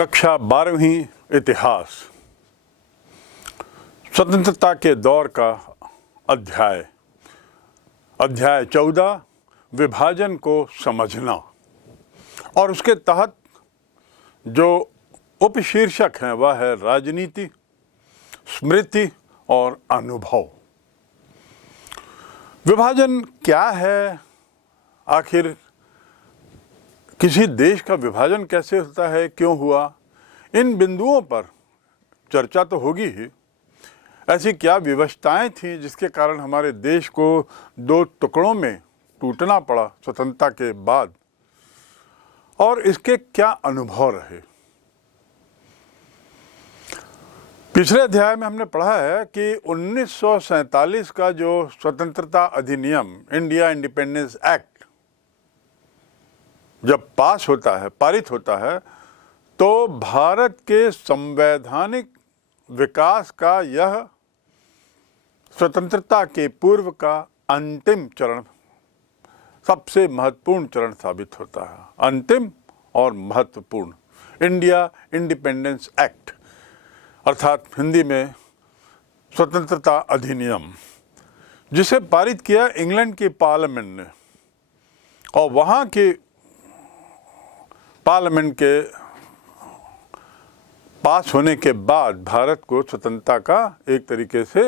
कक्षा 12वीं इतिहास, स्वतंत्रता के दौर का अध्याय 14 विभाजन को समझना, और उसके तहत जो उपशीर्षक हैं वह है राजनीति, स्मृति और अनुभव। विभाजन क्या है, आखिर किसी देश का विभाजन कैसे होता है, क्यों हुआ, इन बिंदुओं पर चर्चा तो होगी ही। ऐसी क्या विवशताएं थीं जिसके कारण हमारे देश को दो टुकड़ों में टूटना पड़ा स्वतंत्रता के बाद, और इसके क्या अनुभव रहे। पिछले अध्याय में हमने पढ़ा है कि 1947 का जो स्वतंत्रता अधिनियम, इंडिया इंडिपेंडेंस एक्ट, जब पास होता है, पारित होता है, तो भारत के संवैधानिक विकास का यह स्वतंत्रता के पूर्व का अंतिम चरण, सबसे महत्वपूर्ण चरण साबित होता है। अंतिम और महत्वपूर्ण, इंडिया इंडिपेंडेंस एक्ट, अर्थात हिंदी में स्वतंत्रता अधिनियम, जिसे पारित किया इंग्लैंड की पार्लियामेंट ने, और वहाँ के पार्लियामेंट के पास होने के बाद भारत को स्वतंत्रता का एक तरीके से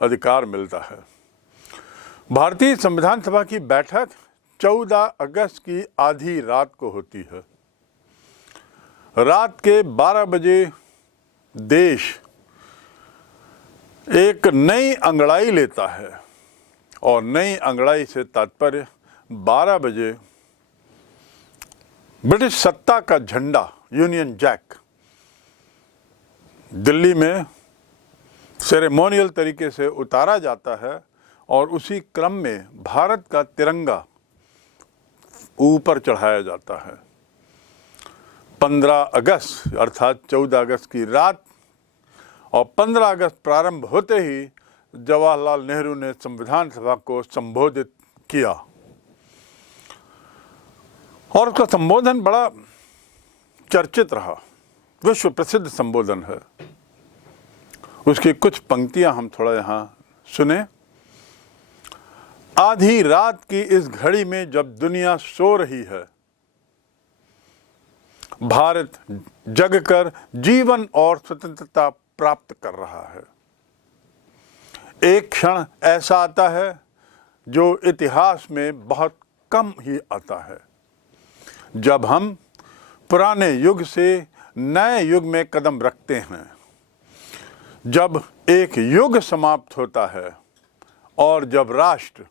अधिकार मिलता है। भारतीय संविधान सभा की बैठक 14 अगस्त की आधी रात को होती है। रात के 12 बजे देश एक नई अंगड़ाई लेता है, और नई अंगड़ाई से तात्पर्य 12 बजे ब्रिटिश सत्ता का झंडा, यूनियन जैक, दिल्ली में सेरेमोनियल तरीके से उतारा जाता है, और उसी क्रम में भारत का तिरंगा ऊपर चढ़ाया जाता है। 15 अगस्त अर्थात 14 अगस्त की रात, और 15 अगस्त प्रारंभ होते ही जवाहरलाल नेहरू ने संविधान सभा को संबोधित किया, और उसका संबोधन बड़ा चर्चित रहा, विश्व प्रसिद्ध संबोधन है। उसकी कुछ पंक्तियां हम थोड़ा यहाँ सुने। आधी रात की इस घड़ी में जब दुनिया सो रही है, भारत जगकर जीवन और स्वतंत्रता प्राप्त कर रहा है। एक क्षण ऐसा आता है जो इतिहास में बहुत कम ही आता है, जब हम पुराने युग से नए युग में कदम रखते हैं, जब एक युग समाप्त होता है, और जब राष्ट्र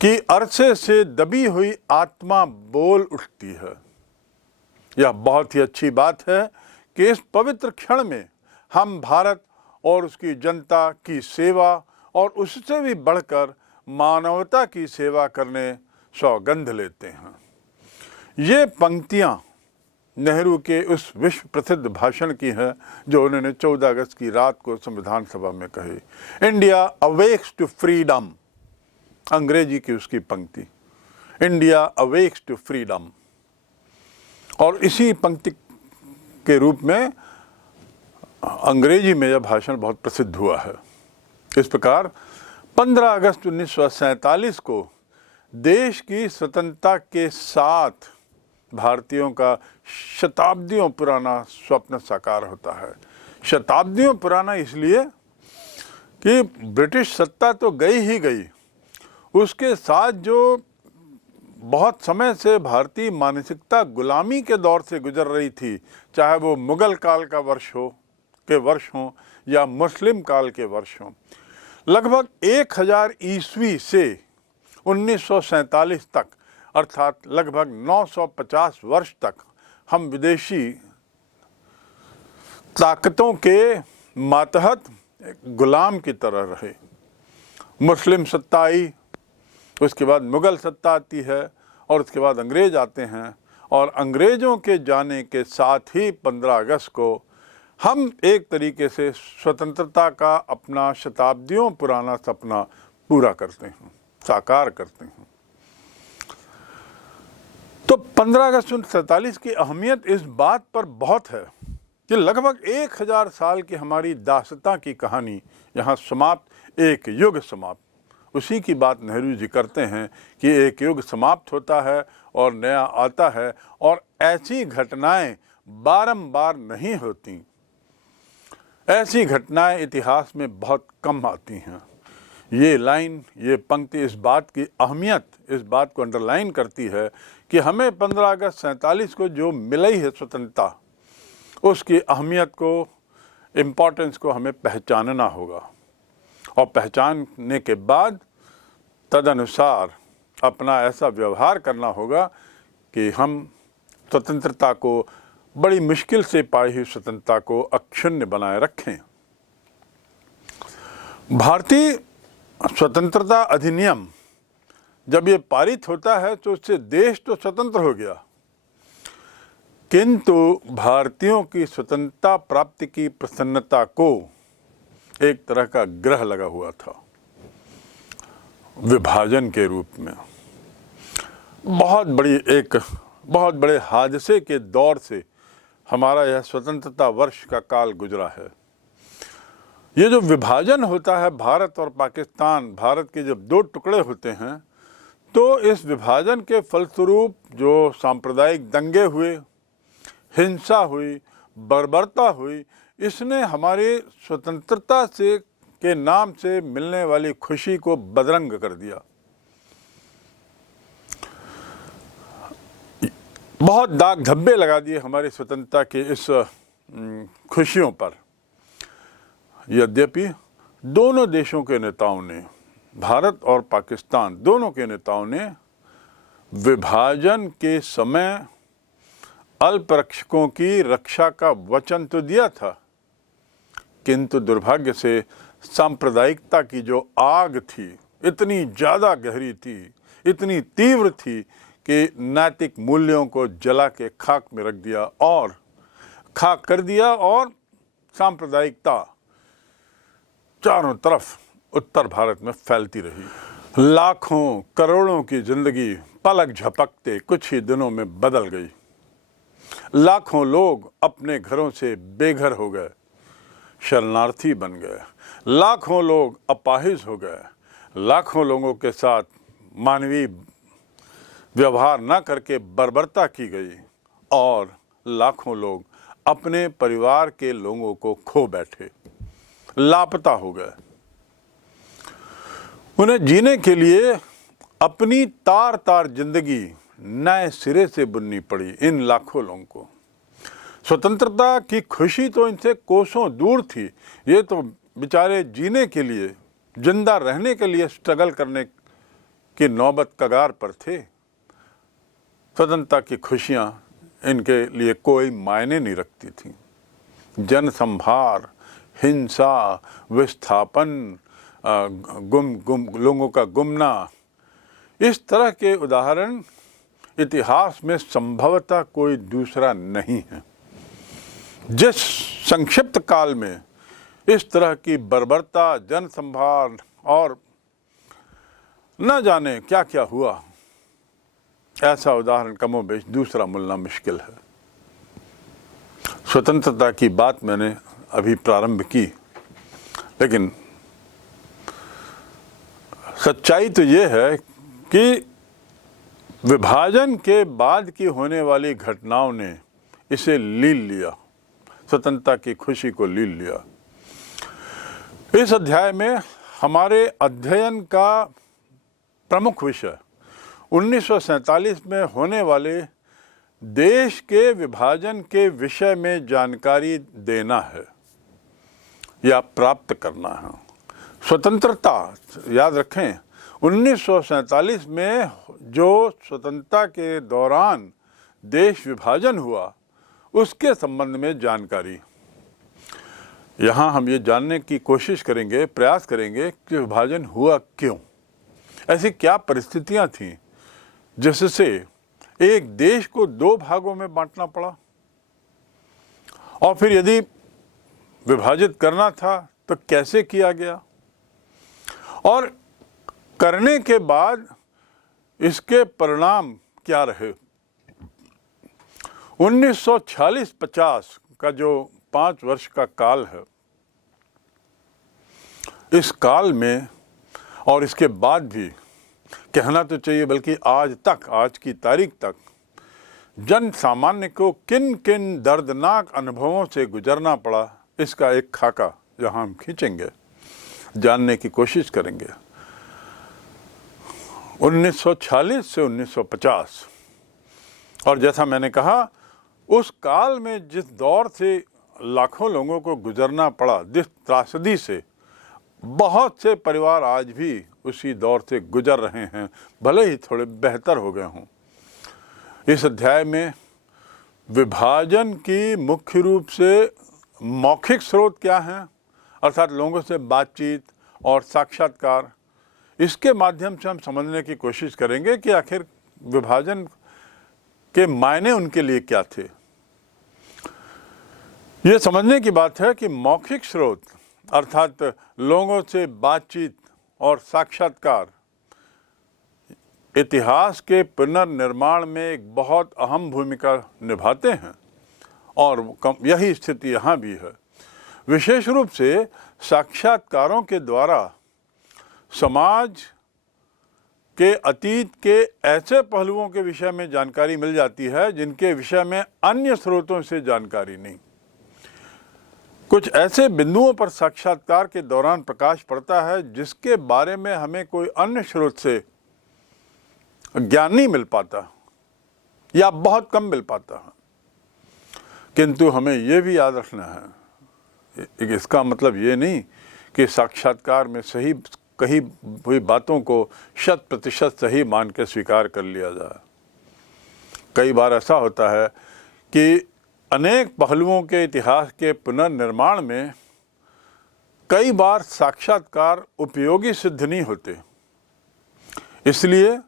की अरसे से दबी हुई आत्मा बोल उठती है। यह बहुत ही अच्छी बात है कि इस पवित्र क्षण में हम भारत और उसकी जनता की सेवा, और उससे भी बढ़कर मानवता की सेवा करने सौगंध लेते हैं। ये पंक्तियां नेहरू के उस विश्व प्रसिद्ध भाषण की हैं जो उन्होंने 14 अगस्त की रात को संविधान सभा में कही। इंडिया अवेक्स टू फ्रीडम, अंग्रेजी की उसकी पंक्ति, इंडिया अवेक्स टू फ्रीडम, और इसी पंक्ति के रूप में अंग्रेजी में यह भाषण बहुत प्रसिद्ध हुआ है। इस प्रकार 15 अगस्त 1947 को देश की स्वतंत्रता के साथ भारतीयों का शताब्दियों पुराना स्वप्न साकार होता है। शताब्दियों पुराना इसलिए कि ब्रिटिश सत्ता तो गई ही गई, उसके साथ जो बहुत समय से भारतीय मानसिकता गुलामी के दौर से गुजर रही थी, चाहे वो मुगल काल का वर्ष हो या मुस्लिम काल के वर्ष हों, लगभग 1000 ईस्वी से 1947 तक, अर्थात लगभग 950 वर्ष तक हम विदेशी ताकतों के मातहत गुलाम की तरह रहे। मुस्लिम सत्ता आई, उसके बाद मुगल सत्ता आती है, और उसके बाद अंग्रेज आते हैं, और अंग्रेज़ों के जाने के साथ ही 15 अगस्त को हम एक तरीके से स्वतंत्रता का अपना शताब्दियों पुराना सपना पूरा करते हैं, साकार करते हैं। तो 15 अगस्त 1947 की अहमियत इस बात पर बहुत है कि लगभग 1000 साल की हमारी दास्तां की कहानी यहाँ समाप्त, एक युग समाप्त। उसी की बात नेहरू जी करते हैं कि एक युग समाप्त होता है और नया आता है, और ऐसी घटनाएं बारंबार नहीं होती। ऐसी घटनाएं इतिहास में बहुत कम आती हैं। ये लाइन, ये पंक्ति इस बात की अहमियत, इस बात को अंडरलाइन करती है कि हमें 15 अगस्त 47 को जो मिली है स्वतंत्रता, उसकी अहमियत को, इम्पोर्टेंस को हमें पहचानना होगा, और पहचानने के बाद तदनुसार अपना ऐसा व्यवहार करना होगा कि हम स्वतंत्रता को, बड़ी मुश्किल से पाई हुई स्वतंत्रता को अक्षुण्ण बनाए रखें। भारतीय स्वतंत्रता अधिनियम जब ये पारित होता है तो उससे देश तो स्वतंत्र हो गया, किंतु भारतीयों की स्वतंत्रता प्राप्ति की प्रसन्नता को एक तरह का ग्रह लगा हुआ था, विभाजन के रूप में। बहुत बड़े हादसे के दौर से हमारा यह स्वतंत्रता वर्ष का काल गुजरा है। ये जो विभाजन होता है भारत और पाकिस्तान, भारत के जब दो टुकड़े होते हैं, तो इस विभाजन के फलस्वरूप जो सांप्रदायिक दंगे हुए, हिंसा हुई, बर्बरता हुई, इसने हमारी स्वतंत्रता से के नाम से मिलने वाली खुशी को बदरंग कर दिया। बहुत दाग धब्बे लगा दिए हमारी स्वतंत्रता के इस खुशियों पर। यद्यपि दोनों देशों के नेताओं ने, भारत और पाकिस्तान दोनों के नेताओं ने विभाजन के समय अल्पसंख्यकों की रक्षा का वचन तो दिया था, किंतु दुर्भाग्य से सांप्रदायिकता की जो आग थी, इतनी ज़्यादा गहरी थी, इतनी तीव्र थी कि नैतिक मूल्यों को जला के खाक में रख दिया और खाक कर दिया, और सांप्रदायिकता चारों तरफ उत्तर भारत में फैलती रही। लाखों करोड़ों की जिंदगी पलक झपकते कुछ ही दिनों में बदल गई। लाखों लोग अपने घरों से बेघर हो गए, शरणार्थी बन गए। लाखों लोग अपाहिज हो गए। लाखों लोगों के साथ मानवीय व्यवहार न करके बर्बरता की गई, और लाखों लोग अपने परिवार के लोगों को खो बैठे, लापता हो गए। उन्हें जीने के लिए अपनी तार तार जिंदगी नए सिरे से बुननी पड़ी इन लाखों लोगों को। स्वतंत्रता की खुशी तो इनसे कोसों दूर थी। ये तो बेचारे जीने के लिए, जिंदा रहने के लिए स्ट्रगल करने की नौबत कगार पर थे। स्वतंत्रता की खुशियाँ इनके लिए कोई मायने नहीं रखती थी। जनसंहार, हिंसा, विस्थापन, लोगों का गुमना, इस तरह के उदाहरण इतिहास में संभवतः कोई दूसरा नहीं है। जिस संक्षिप्त काल में इस तरह की बर्बरता, जनसंहार और न जाने क्या क्या हुआ, ऐसा उदाहरण कमोबेश दूसरा मिलना मुश्किल है। स्वतंत्रता की बात मैंने अभी प्रारंभ की, लेकिन सच्चाई तो ये है कि विभाजन के बाद की होने वाली घटनाओं ने इसे लील लिया, स्वतंत्रता की खुशी को लील लिया। इस अध्याय में हमारे अध्ययन का प्रमुख विषय 1947 में होने वाले देश के विभाजन के विषय में जानकारी देना है या प्राप्त करना है। स्वतंत्रता, याद रखें, 1947 में जो स्वतंत्रता के दौरान देश विभाजन हुआ, उसके संबंध में जानकारी। यहाँ हम ये जानने की कोशिश करेंगे, प्रयास करेंगे कि विभाजन हुआ क्यों, ऐसी क्या परिस्थितियाँ थीं जिससे एक देश को दो भागों में बांटना पड़ा, और फिर यदि विभाजित करना था तो कैसे किया गया, और करने के बाद इसके परिणाम क्या रहे, 1940-50 का जो 5 वर्ष का काल है, इस काल में और इसके बाद भी कहना तो चाहिए, बल्कि आज तक, आज की तारीख तक जन सामान्य को किन किन दर्दनाक अनुभवों से गुजरना पड़ा, इसका एक खाका जहां हम खींचेंगे, जानने की कोशिश करेंगे। 1940 से 1950, और जैसा मैंने कहा, उस काल में जिस दौर से लाखों लोगों को गुजरना पड़ा, जिस त्रासदी से, बहुत से परिवार आज भी उसी दौर से गुजर रहे हैं, भले ही थोड़े बेहतर हो गए हों। इस अध्याय में विभाजन की मुख्य रूप से मौखिक स्रोत क्या हैं, अर्थात लोगों से बातचीत और साक्षात्कार, इसके माध्यम से हम समझने की कोशिश करेंगे कि आखिर विभाजन के मायने उनके लिए क्या थे। ये समझने की बात है कि मौखिक स्रोत अर्थात लोगों से बातचीत और साक्षात्कार इतिहास के पुनर्निर्माण में एक बहुत अहम भूमिका निभाते हैं, और यही स्थिति यहाँ भी है। विशेष रूप से साक्षात्कारों के द्वारा समाज के अतीत के ऐसे पहलुओं के विषय में जानकारी मिल जाती है जिनके विषय में अन्य स्रोतों से जानकारी नहीं। कुछ ऐसे बिंदुओं पर साक्षात्कार के दौरान प्रकाश पड़ता है जिसके बारे में हमें कोई अन्य स्रोत से ज्ञान नहीं मिल पाता या बहुत कम मिल पाता है। किंतु हमें यह भी याद रखना है, इसका मतलब ये नहीं कि साक्षात्कार में सही कही हुई बातों को 100% सही मान के स्वीकार कर लिया जाए। कई बार ऐसा होता है कि अनेक पहलुओं के इतिहास के पुनर्निर्माण में कई बार साक्षात्कार उपयोगी सिद्ध नहीं होते। इसलिए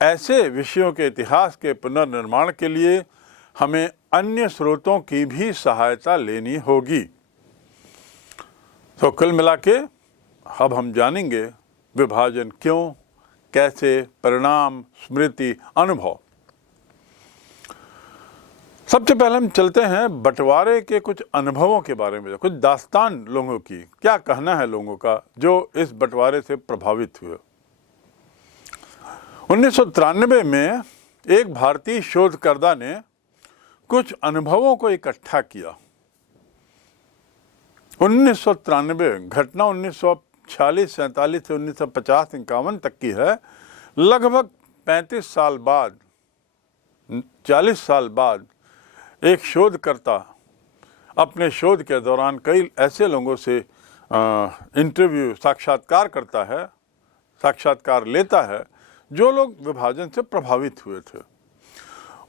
ऐसे विषयों के इतिहास के पुनर्निर्माण के लिए हमें अन्य स्रोतों की भी सहायता लेनी होगी। तो कुल मिला के अब हम जानेंगे विभाजन क्यों, कैसे, परिणाम, स्मृति, अनुभव। सबसे पहले हम चलते हैं बंटवारे के कुछ अनुभवों के बारे में, कुछ दास्तान लोगों की, क्या कहना है लोगों का जो इस बंटवारे से प्रभावित हुए। 1993 में एक भारतीय शोधकर्ता ने कुछ अनुभवों को इकट्ठा किया। 1993 घटना 1946, 47 से 1950, 51 तक की है। लगभग 35 साल बाद, 40 साल बाद एक शोधकर्ता अपने शोध के दौरान कई ऐसे लोगों से इंटरव्यू, साक्षात्कार करता है, साक्षात्कार लेता है जो लोग विभाजन से प्रभावित हुए थे।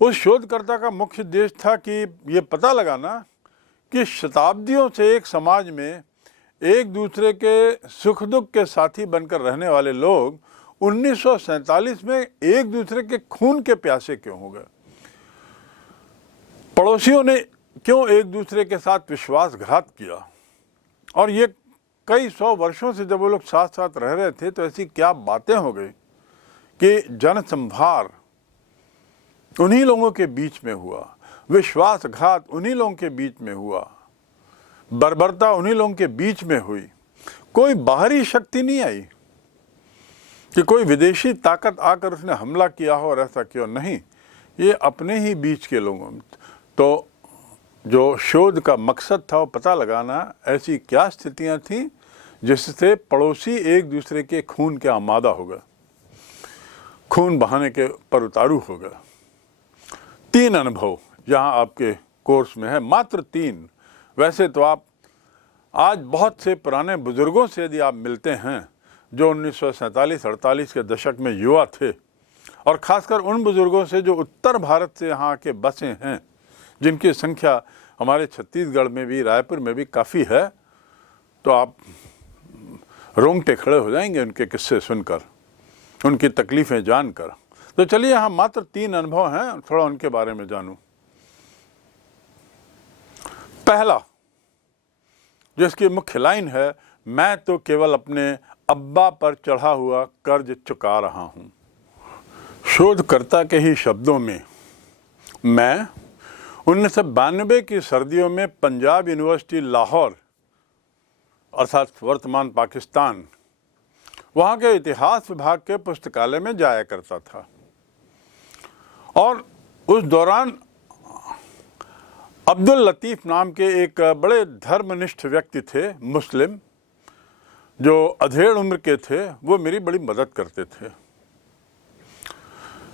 उस शोधकर्ता का मुख्य उद्देश्य था कि ये पता लगाना कि शताब्दियों से एक समाज में एक दूसरे के सुख दुख के साथी बनकर रहने वाले लोग 1947 में एक दूसरे के खून के प्यासे क्यों हो गए। पड़ोसियों ने क्यों एक दूसरे के साथ विश्वासघात किया, और ये कई 100 वर्षों से जब वो लोग साथ साथ रह रहे थे तो ऐसी क्या बातें हो गई कि जनसंहार उन्हीं लोगों के बीच में हुआ, विश्वासघात उन्हीं लोगों के बीच में हुआ, बर्बरता उन्हीं लोगों के बीच में हुई। कोई बाहरी शक्ति नहीं आई कि कोई विदेशी ताकत आकर उसने हमला किया हो और ऐसा क्यों नहीं, ये अपने ही बीच के लोगों। तो जो शोध का मकसद था वो पता लगाना ऐसी क्या स्थितियां थीं जिससे पड़ोसी एक दूसरे के खून के आमादा हो गए, खून बहाने के पर उतारू हो गए। 3 अनुभव यहाँ आपके कोर्स में है, मात्र 3। वैसे तो आप आज बहुत से पुराने बुजुर्गों से यदि आप मिलते हैं जो 1947-48 के दशक में युवा थे, और ख़ासकर उन बुजुर्गों से जो उत्तर भारत से यहाँ आके बसे हैं, जिनकी संख्या हमारे छत्तीसगढ़ में भी, रायपुर में भी काफ़ी है, तो आप रोंगटे खड़े हो जाएंगे उनके किस्से सुनकर, उनकी तकलीफ़ें जानकर। तो चलिए यहाँ मात्र 3 अनुभव हैं, थोड़ा उनके बारे में जानूं। पहला, जिसकी मुख्य लाइन है, मैं तो केवल अपने अब्बा पर चढ़ा हुआ कर्ज चुका रहा हूँ। शोधकर्ता के ही शब्दों में, मैं 1992 की सर्दियों में पंजाब यूनिवर्सिटी लाहौर अर्थात वर्तमान पाकिस्तान, वहाँ के इतिहास विभाग के पुस्तकालय में जाया करता था। और उस दौरान अब्दुल लतीफ़ नाम के एक बड़े धर्मनिष्ठ व्यक्ति थे, मुस्लिम, जो अधेड़ उम्र के थे। वो मेरी बड़ी मदद करते थे।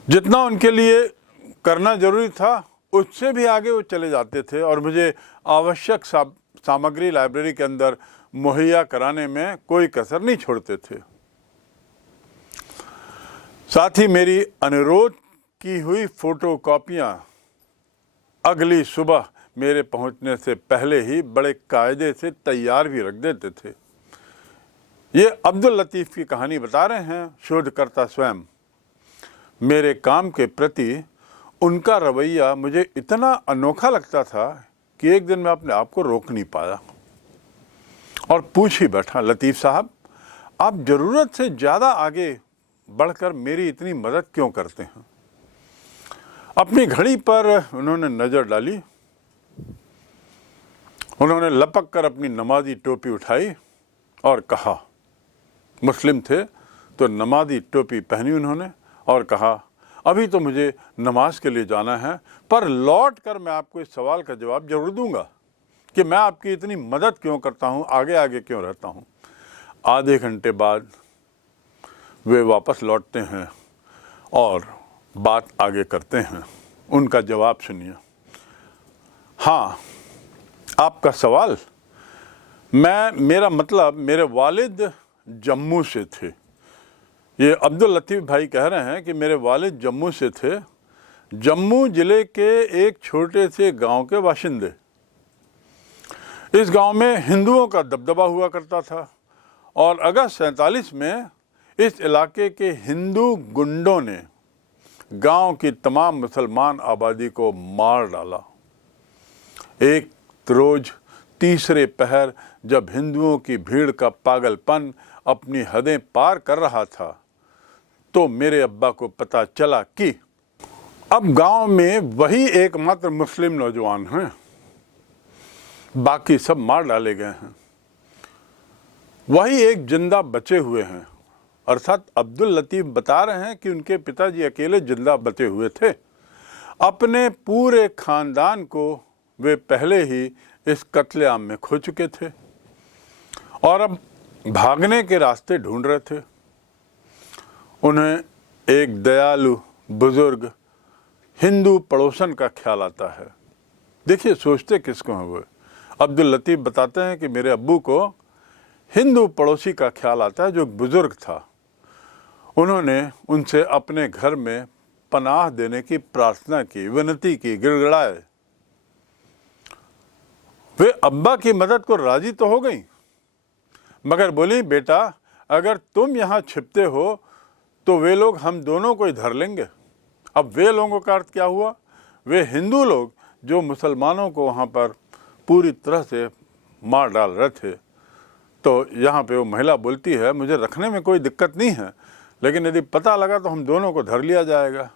जितना उनके लिए करना जरूरी था उससे भी आगे वो चले जाते थे और मुझे आवश्यक सामग्री लाइब्रेरी के अंदर मुहैया कराने में कोई कसर नहीं छोड़ते थे। साथ ही मेरी अनुरोध की हुई फोटोकॉपियां अगली सुबह मेरे पहुंचने से पहले ही बड़े कायदे से तैयार भी रख देते थे। ये अब्दुल लतीफ़ की कहानी बता रहे हैं शोधकर्ता स्वयं। मेरे काम के प्रति उनका रवैया मुझे इतना अनोखा लगता था कि एक दिन मैं अपने आप को रोक नहीं पाया और पूछ ही बैठा, लतीफ़ साहब, आप ज़रूरत से ज़्यादा आगे बढ़कर मेरी इतनी मदद क्यों करते हैं? अपनी घड़ी पर उन्होंने नज़र डाली। उन्होंने लपक कर अपनी नमाजी टोपी उठाई और कहा, मुस्लिम थे तो नमाजी टोपी पहनी उन्होंने और कहा, अभी तो मुझे नमाज के लिए जाना है, पर लौट कर मैं आपको इस सवाल का जवाब जरूर दूंगा कि मैं आपकी इतनी मदद क्यों करता हूं, आगे आगे क्यों रहता हूं। आधे घंटे बाद वे वापस लौटते हैं और बात आगे करते हैं। उनका जवाब सुनिए। हाँ, आपका सवाल, मेरा मतलब मेरे वालिद जम्मू से थे। ये अब्दुल लतीफ़ भाई कह रहे हैं कि मेरे वालिद जम्मू से थे, जम्मू ज़िले के एक छोटे से गांव के बाशिंदे। इस गांव में हिंदुओं का दबदबा हुआ करता था और अगस्त 47 में इस इलाके के हिंदू गुंडों ने गांव की तमाम मुसलमान आबादी को मार डाला। एक रोज तीसरे पहर जब हिंदुओं की भीड़ का पागलपन अपनी हदें पार कर रहा था तो मेरे अब्बा को पता चला कि अब गांव में वही एकमात्र मुस्लिम नौजवान हैं, बाकी सब मार डाले गए हैं। वही एक जिंदा बचे हुए हैं। अर्थात अब्दुल लतीफ़ बता रहे हैं कि उनके पिताजी अकेले जिंदा बचे हुए थे। अपने पूरे खानदान को वे पहले ही इस कत्लेआम में खो चुके थे और अब भागने के रास्ते ढूंढ रहे थे। उन्हें एक दयालु बुजुर्ग हिंदू पड़ोसन का ख्याल आता है। देखिए, सोचते किसको हैं वो। अब्दुल लतीफ़ बताते हैं कि मेरे अब्बू को हिंदू पड़ोसी का ख्याल आता है जो एक बुजुर्ग था। उन्होंने उनसे अपने घर में पनाह देने की प्रार्थना की, विनती की, गिड़गिड़ाए। वे अब्बा की मदद को राजी तो हो गई, मगर बोली, बेटा, अगर तुम यहाँ छिपते हो तो वे लोग हम दोनों को ही धर लेंगे। अब वे लोगों का अर्थ क्या हुआ? वे हिंदू लोग जो मुसलमानों को वहाँ पर पूरी तरह से मार डाल रहे थे। तो यहाँ पे वो महिला बोलती है, मुझे रखने में कोई दिक्कत नहीं है, लेकिन यदि पता लगा तो हम दोनों को धर लिया जाएगा।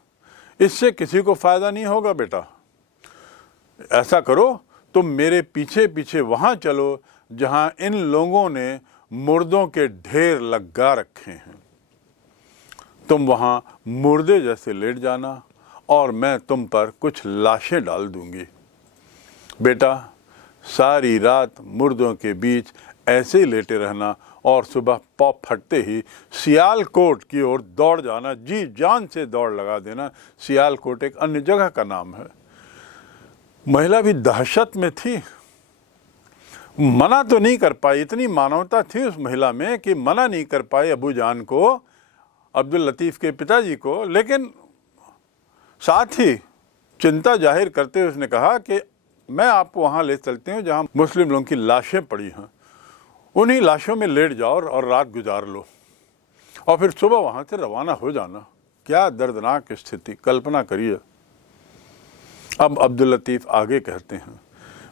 इससे किसी को फ़ायदा नहीं होगा। बेटा, ऐसा करो, तुम मेरे पीछे पीछे वहाँ चलो जहाँ इन लोगों ने मुर्दों के ढेर लगा रखे हैं। तुम वहाँ मुर्दे जैसे लेट जाना और मैं तुम पर कुछ लाशें डाल दूंगी। बेटा, सारी रात मुर्दों के बीच ऐसे ही लेटे रहना और सुबह पौ फटते ही सियालकोट की ओर दौड़ जाना, जी जान से दौड़ लगा देना। सियालकोट एक अन्य जगह का नाम है। महिला भी दहशत में थी, मना तो नहीं कर पाई। इतनी मानवता थी उस महिला में कि मना नहीं कर पाई अबू जान को, अब्दुल लतीफ़ के पिताजी को। लेकिन साथ ही चिंता जाहिर करते हुए उसने कहा कि मैं आपको वहाँ ले चलती हूँ जहाँ मुस्लिम लोगों की लाशें पड़ी हैं, उन्हीं लाशों में लेट जाओ और रात गुजार लो और फिर सुबह वहाँ से रवाना हो जाना। क्या दर्दनाक स्थिति, कल्पना करिए। अब अब्दुल लतीफ़ आगे कहते हैं,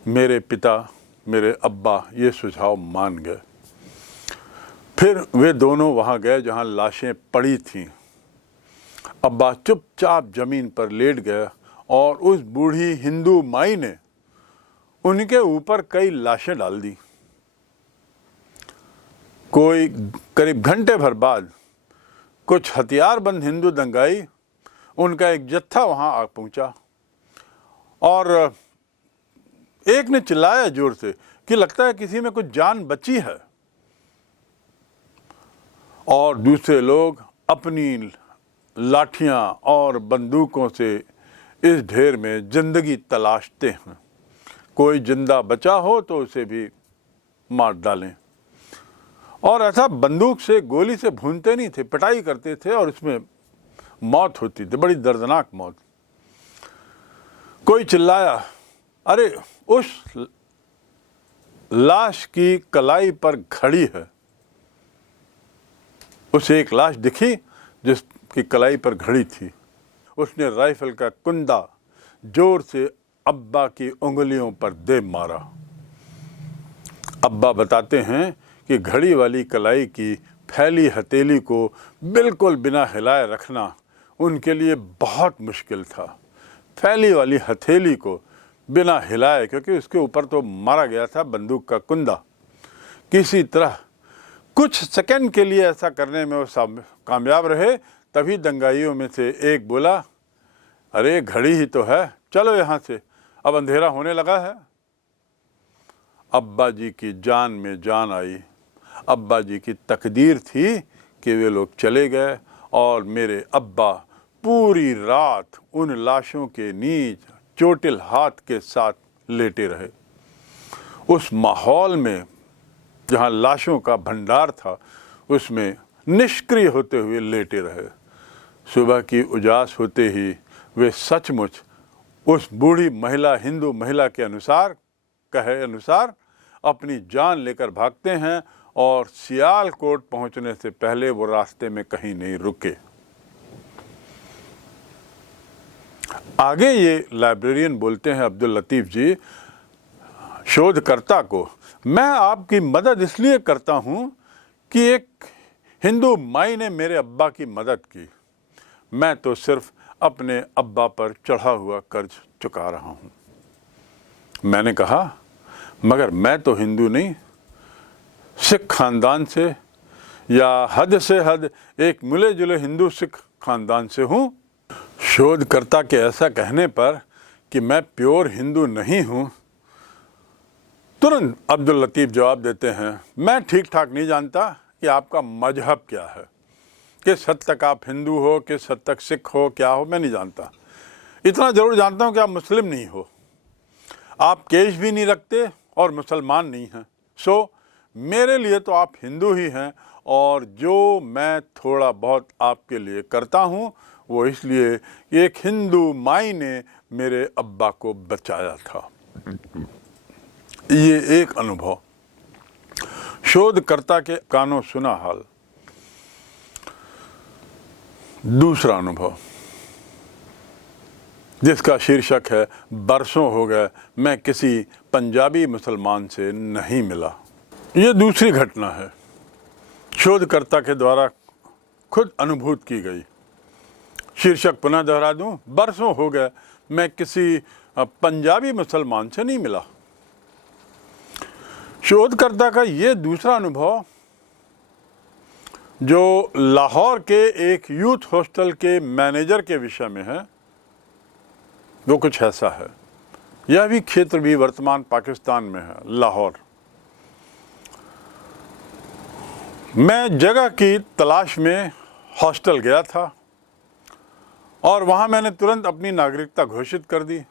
मेरे पिता, मेरे अब्बा ये सुझाव मान गए। फिर वे दोनों वहाँ गए जहाँ लाशें पड़ी थीं। अब्बा चुपचाप ज़मीन पर लेट गए और उस बूढ़ी हिंदू माई ने उनके ऊपर कई लाशें डाल दी। कोई करीब घंटे भर बाद कुछ हथियारबंद हिंदू दंगाई, उनका एक जत्था वहां आ पहुंचा और एक ने चिल्लाया जोर से कि लगता है किसी में कुछ जान बची है, और दूसरे लोग अपनी लाठियां और बंदूकों से इस ढेर में जिंदगी तलाशते हैं। कोई जिंदा बचा हो तो उसे भी मार डालें। और ऐसा बंदूक से, गोली से भूनते नहीं थे, पिटाई करते थे और उसमें मौत होती थी, बड़ी दर्दनाक मौत। कोई चिल्लाया, अरे उस लाश की कलाई पर घड़ी है। उसे एक लाश दिखी जिसकी कलाई पर घड़ी थी। उसने राइफल का कुंदा जोर से अब्बा की उंगलियों पर दे मारा। अब्बा बताते हैं कि घड़ी वाली कलाई की फैली हथेली को बिल्कुल बिना हिलाए रखना उनके लिए बहुत मुश्किल था। फैली वाली हथेली को बिना हिलाए, क्योंकि उसके ऊपर तो मारा गया था बंदूक का कुंदा। किसी तरह कुछ सेकंड के लिए ऐसा करने में वो कामयाब रहे। तभी दंगाइयों में से एक बोला, अरे घड़ी ही तो है, चलो यहाँ से, अब अंधेरा होने लगा है। अब्बा जी की जान में जान आई। अब्बा जी की तकदीर थी कि वे लोग चले गए और मेरे अब्बा पूरी रात उन लाशों के नीच चोटिल हाथ के साथ लेटे रहे। उस माहौल में जहाँ लाशों का भंडार था, उसमें निष्क्रिय होते हुए लेटे रहे। सुबह की उजास होते ही वे सचमुच उस बूढ़ी महिला, हिंदू महिला के अनुसार अपनी जान लेकर भागते हैं और सियालकोट पहुंचने से पहले वो रास्ते में कहीं नहीं रुके। आगे ये लाइब्रेरियन बोलते हैं, अब्दुल लतीफ़ जी, शोधकर्ता को, मैं आपकी मदद इसलिए करता हूं कि एक हिंदू माई ने मेरे अब्बा की मदद की। मैं तो सिर्फ अपने अब्बा पर चढ़ा हुआ कर्ज चुका रहा हूं। मैंने कहा, मगर मैं तो हिंदू नहीं, सिख खानदान से, या हद से हद एक मिले जुले हिंदू सिख खानदान से हूं। शोधकर्ता के ऐसा कहने पर कि मैं प्योर हिंदू नहीं हूं, तुरंत अब्दुल लतीफ़ जवाब देते हैं, मैं ठीक ठाक नहीं जानता कि आपका मजहब क्या है, किस हद तक आप हिंदू हो, किस हद तक सिख हो, क्या हो, मैं नहीं जानता। इतना ज़रूर जानता हूं कि आप मुस्लिम नहीं हो, आप केश भी नहीं रखते और मुसलमान नहीं हैं। सो मेरे लिए तो आप हिंदू ही हैं, और जो मैं थोड़ा बहुत आपके लिए करता हूं वो इसलिए कि एक हिंदू माई ने मेरे अब्बा को बचाया था। ये एक अनुभव शोधकर्ता के कानों सुना हाल। दूसरा अनुभव, जिसका शीर्षक है, बरसों हो गए मैं किसी पंजाबी मुसलमान से नहीं मिला। ये दूसरी घटना है, शोधकर्ता के द्वारा खुद अनुभूत की गई। शीर्षक पुनः दोहरा दूं, बरसों हो गए मैं किसी पंजाबी मुसलमान से नहीं मिला। शोधकर्ता का ये दूसरा अनुभव, जो लाहौर के एक यूथ हॉस्टल के मैनेजर के विषय में है, वो कुछ ऐसा है। यह भी क्षेत्र भी वर्तमान पाकिस्तान में है, लाहौर। मैं जगह की तलाश में हॉस्टल गया था और वहाँ मैंने तुरंत अपनी नागरिकता घोषित कर दी।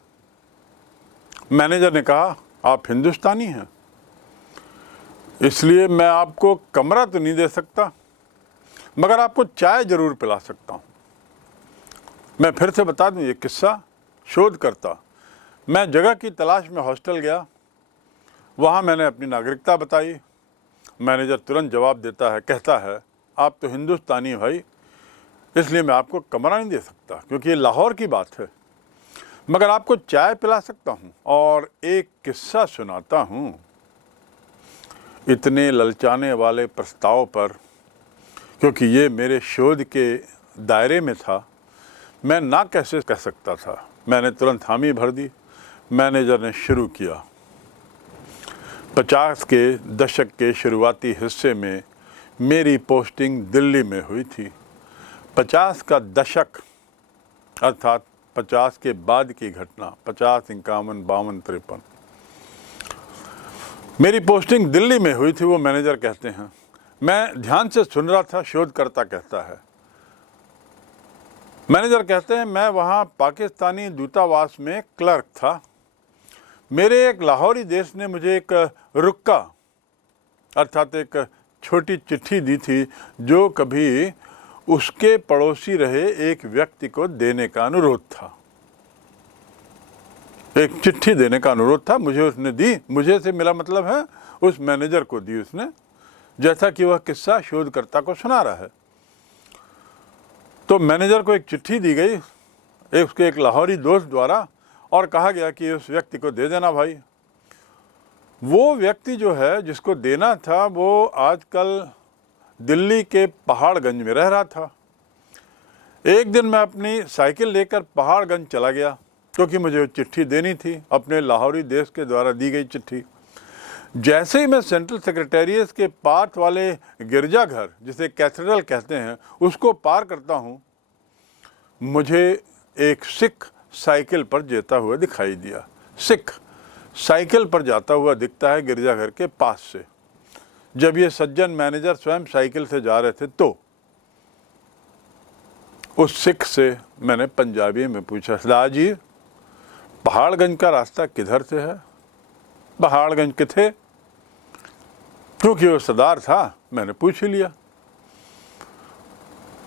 मैनेजर ने कहा, आप हिंदुस्तानी हैं, इसलिए मैं आपको कमरा तो नहीं दे सकता, मगर आपको चाय ज़रूर पिला सकता हूँ। मैं फिर से बता दूँ ये किस्सा। शोधकर्ता, मैं जगह की तलाश में हॉस्टल गया, वहाँ मैंने अपनी नागरिकता बताई। मैनेजर तुरंत जवाब देता है, कहता है, आप तो हिंदुस्तानी भाई, इसलिए मैं आपको कमरा नहीं दे सकता, क्योंकि ये लाहौर की बात है, मगर आपको चाय पिला सकता हूँ और एक किस्सा सुनाता हूँ। इतने ललचाने वाले प्रस्ताव पर, क्योंकि ये मेरे शोध के दायरे में था, मैं ना कैसे कह सकता था। मैंने तुरंत हामी भर दी। मैनेजर ने शुरू किया। 50 के दशक के शुरुआती हिस्से में मेरी पोस्टिंग दिल्ली में हुई थी। 50 का दशक अर्थात 50 के बाद की घटना, 50, 51, 52, 53। मेरी पोस्टिंग दिल्ली में हुई थी, वो मैनेजर कहते हैं। मैं ध्यान से सुन रहा था, शोधकर्ता कहता है। मैनेजर कहते हैं, मैं वहाँ पाकिस्तानी दूतावास में क्लर्क था। मेरे एक लाहौरी देश ने मुझे एक रुक्का अर्थात एक छोटी चिट्ठी दी थी जो कभी उसके पड़ोसी रहे एक व्यक्ति को देने का अनुरोध था। एक चिट्ठी देने का अनुरोध था, मुझे उसने दी। मुझे से मिला मतलब है उस मैनेजर को दी उसने, जैसा कि वह किस्सा शोधकर्ता को सुना रहा है। तो मैनेजर को एक चिट्ठी दी गई उसके एक लाहौरी दोस्त द्वारा और कहा गया कि उस व्यक्ति को दे देना भाई। वो व्यक्ति जो है जिसको देना था वो आजकल दिल्ली के पहाड़गंज में रह रहा था। एक दिन मैं अपनी साइकिल लेकर पहाड़गंज चला गया क्योंकि मुझे चिट्ठी देनी थी, अपने लाहौरी देश के द्वारा दी गई चिट्ठी। जैसे ही मैं सेंट्रल सेक्रेटेरिएट के पास वाले गिरजाघर जिसे कैथेड्रल कहते हैं उसको पार करता हूँ, मुझे एक सिख साइकिल पर जाता हुआ दिखाई दिया। सिख साइकिल पर जाता हुआ दिखता है गिरजाघर के पास से। जब ये सज्जन मैनेजर स्वयं साइकिल से जा रहे थे तो उस सिख से मैंने पंजाबी में पूछा, सरदार जी पहाड़गंज का रास्ता किधर से है? पहाड़गंज किथे? क्योंकि वो सरदार था, मैंने पूछ ही लिया।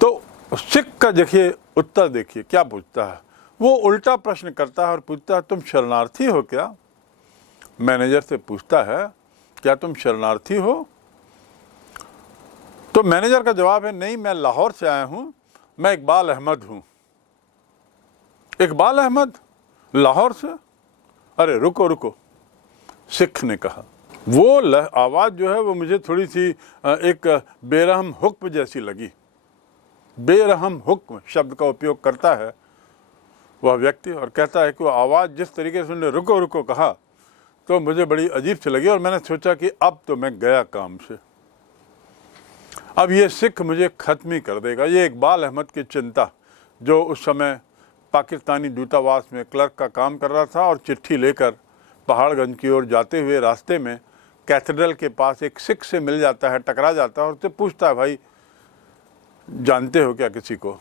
तो सिख का देखिए उत्तर, देखिए क्या पूछता है। वो उल्टा प्रश्न करता है और पूछता है, तुम शरणार्थी हो क्या? मैनेजर से पूछता है, क्या तुम शरणार्थी हो? तो मैनेजर का जवाब है, नहीं मैं लाहौर से आया हूं, मैं इकबाल अहमद हूं। इकबाल अहमद लाहौर से? अरे रुको रुको, सिख ने कहा। वो आवाज़ जो है वो मुझे थोड़ी सी एक बेरहम हुक्म जैसी लगी। बेरहम हुक्म शब्द का उपयोग करता है वह व्यक्ति और कहता है कि वो आवाज़ जिस तरीके से उन्होंने रुको रुको कहा तो मुझे बड़ी अजीब सी लगी और मैंने सोचा कि अब तो मैं गया काम से, अब ये सिख मुझे ख़त्म ही कर देगा। ये इकबाल अहमद की चिंता, जो उस समय पाकिस्तानी दूतावास में क्लर्क का काम कर रहा था और चिट्ठी लेकर पहाड़गंज की ओर जाते हुए रास्ते में कैथेड्रल के पास एक सिख से मिल जाता है, टकरा जाता है और उससे पूछता है, भाई जानते हो क्या किसी को?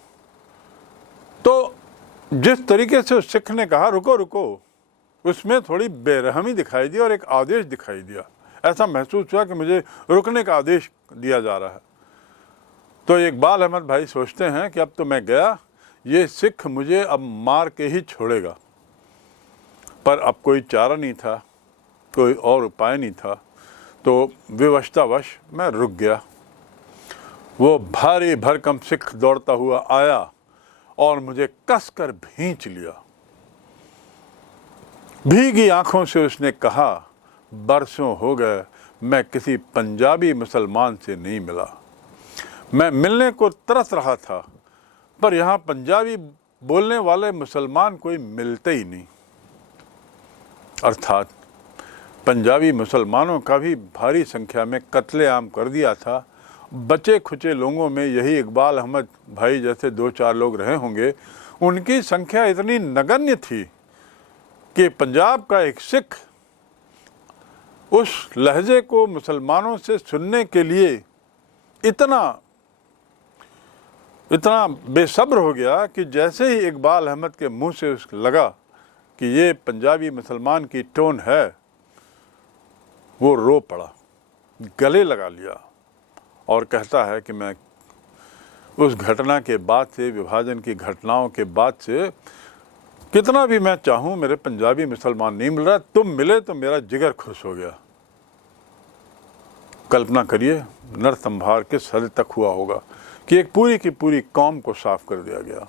तो जिस तरीके से उस सिख ने कहा रुको रुको, उसमें थोड़ी बेरहमी दिखाई दी और एक आदेश दिखाई दिया। ऐसा महसूस हुआ कि मुझे रुकने का आदेश दिया जा रहा है। तो इकबाल अहमद भाई सोचते हैं कि अब तो मैं गया, ये सिख मुझे अब मार के ही छोड़ेगा। पर अब कोई चारा नहीं था, कोई और उपाय नहीं था, तो विवशतावश मैं रुक गया। वो भारी भरकम सिख दौड़ता हुआ आया और मुझे कसकर भींच लिया। भीगी आंखों से उसने कहा, बरसों हो गए मैं किसी पंजाबी मुसलमान से नहीं मिला। मैं मिलने को तरस रहा था पर यहाँ पंजाबी बोलने वाले मुसलमान कोई मिलते ही नहीं। अर्थात पंजाबी मुसलमानों का भी भारी संख्या में कत्लेआम कर दिया था। बचे खुचे लोगों में यही इकबाल अहमद भाई जैसे 2-4 लोग रहे होंगे। उनकी संख्या इतनी नगण्य थी कि पंजाब का एक सिख उस लहजे को मुसलमानों से सुनने के लिए इतना बेसब्र हो गया कि जैसे ही इकबाल अहमद के मुंह से उसको लगा कि ये पंजाबी मुसलमान की टोन है, वो रो पड़ा, गले लगा लिया और कहता है कि मैं उस घटना के बाद से, विभाजन की घटनाओं के बाद से कितना भी मैं चाहूँ मेरे पंजाबी मुसलमान नहीं मिल रहा, तुम मिले तो मेरा जिगर खुश हो गया। कल्पना करिए नरसंहार किस हद तक हुआ होगा कि एक पूरी की पूरी कौम को साफ कर दिया गया।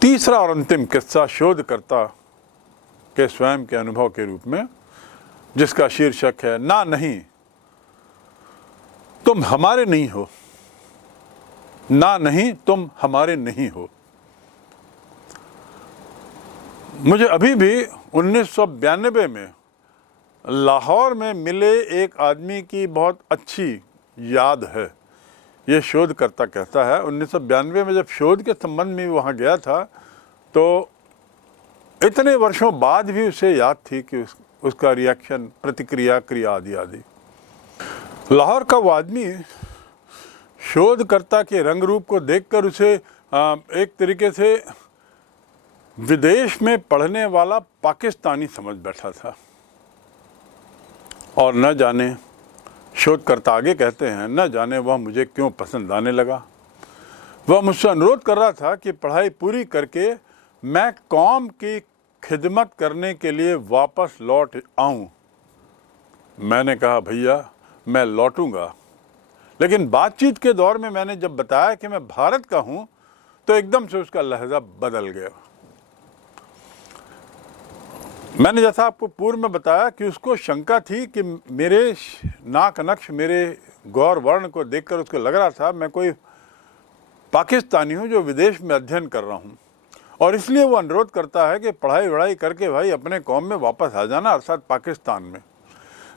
तीसरा और अंतिम किस्सा शोधकर्ता के स्वयं के अनुभव के रूप में, जिसका शीर्षक है, ना नहीं तुम हमारे नहीं हो, ना नहीं तुम हमारे नहीं हो। मुझे अभी भी 1992 में लाहौर में मिले एक आदमी की बहुत अच्छी याद है। ये शोधकर्ता कहता है 1992 में जब शोध के संबंध में वहाँ गया था तो इतने वर्षों बाद भी उसे याद थी कि उसका रिएक्शन, प्रतिक्रिया, क्रिया आदि आदि। लाहौर का वो आदमी शोधकर्ता के रंग रूप को देखकर उसे एक तरीके से विदेश में पढ़ने वाला पाकिस्तानी समझ बैठा था। और न जाने, शोधकर्ता आगे कहते हैं, न जाने वह मुझे क्यों पसंद आने लगा। वह मुझसे अनुरोध कर रहा था कि पढ़ाई पूरी करके मैं कौम की खिदमत करने के लिए वापस लौट आऊं। मैंने कहा भैया मैं लौटूंगा, लेकिन बातचीत के दौर में मैंने जब बताया कि मैं भारत का हूं तो एकदम से उसका लहजा बदल गया। मैंने जैसा आपको पूर्व में बताया कि उसको शंका थी कि मेरे नाक नक्श, मेरे गौर वर्ण को देखकर उसको लग रहा था मैं कोई पाकिस्तानी हूं जो विदेश में अध्ययन कर रहा हूं, और इसलिए वो अनुरोध करता है कि पढ़ाई वढ़ाई करके भाई अपने कौम में वापस आ जाना, अर्थात पाकिस्तान में।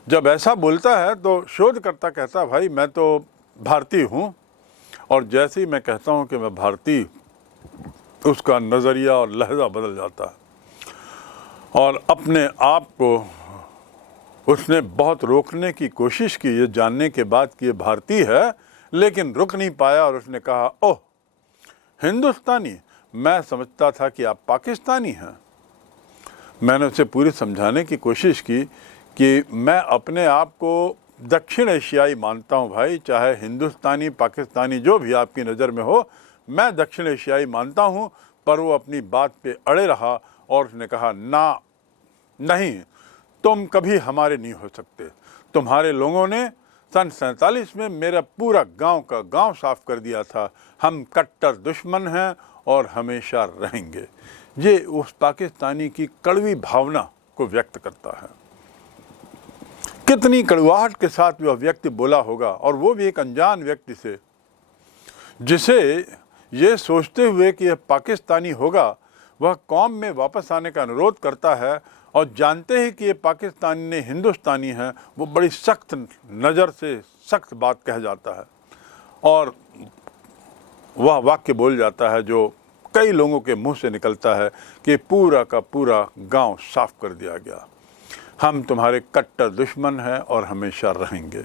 जब ऐसा बोलता है तो शोधकर्ता कहता भाई मैं तो भारतीय हूं, और जैसे ही मैं कहता हूं कि मैं भारतीय, उसका नज़रिया और लहजा बदल जाता है। और अपने आप को उसने बहुत रोकने की कोशिश की ये जानने के बाद कि ये भारतीय है, लेकिन रुक नहीं पाया और उसने कहा ओह हिंदुस्तानी, मैं समझता था कि आप पाकिस्तानी हैं। मैंने उसे पूरी समझाने की कोशिश की कि मैं अपने आप को दक्षिण एशियाई मानता हूं भाई, चाहे हिंदुस्तानी पाकिस्तानी जो भी आपकी नज़र में हो, मैं दक्षिण एशियाई मानता हूं। पर वो अपनी बात पे अड़े रहा और उसने कहा ना, नहीं, तुम कभी हमारे नहीं हो सकते। तुम्हारे लोगों ने सन 47 में मेरा पूरा गांव का गांव साफ कर दिया था। हम कट्टर दुश्मन हैं और हमेशा रहेंगे। ये उस पाकिस्तानी की कड़वी भावना को व्यक्त करता है। कितनी कड़वाहट के साथ वह व्यक्ति बोला होगा, और वो भी एक अनजान व्यक्ति से, जिसे ये सोचते हुए कि यह पाकिस्तानी होगा, वह कौम में वापस आने का अनुरोध करता है और जानते ही कि ये पाकिस्तानी ने हिंदुस्तानी है, वो बड़ी सख्त नज़र से सख्त बात कह जाता है और वह वाक्य बोल जाता है जो कई लोगों के मुंह से निकलता है कि पूरा का पूरा गांव साफ कर दिया गया। हम तुम्हारे कट्टर दुश्मन हैं और हमेशा रहेंगे।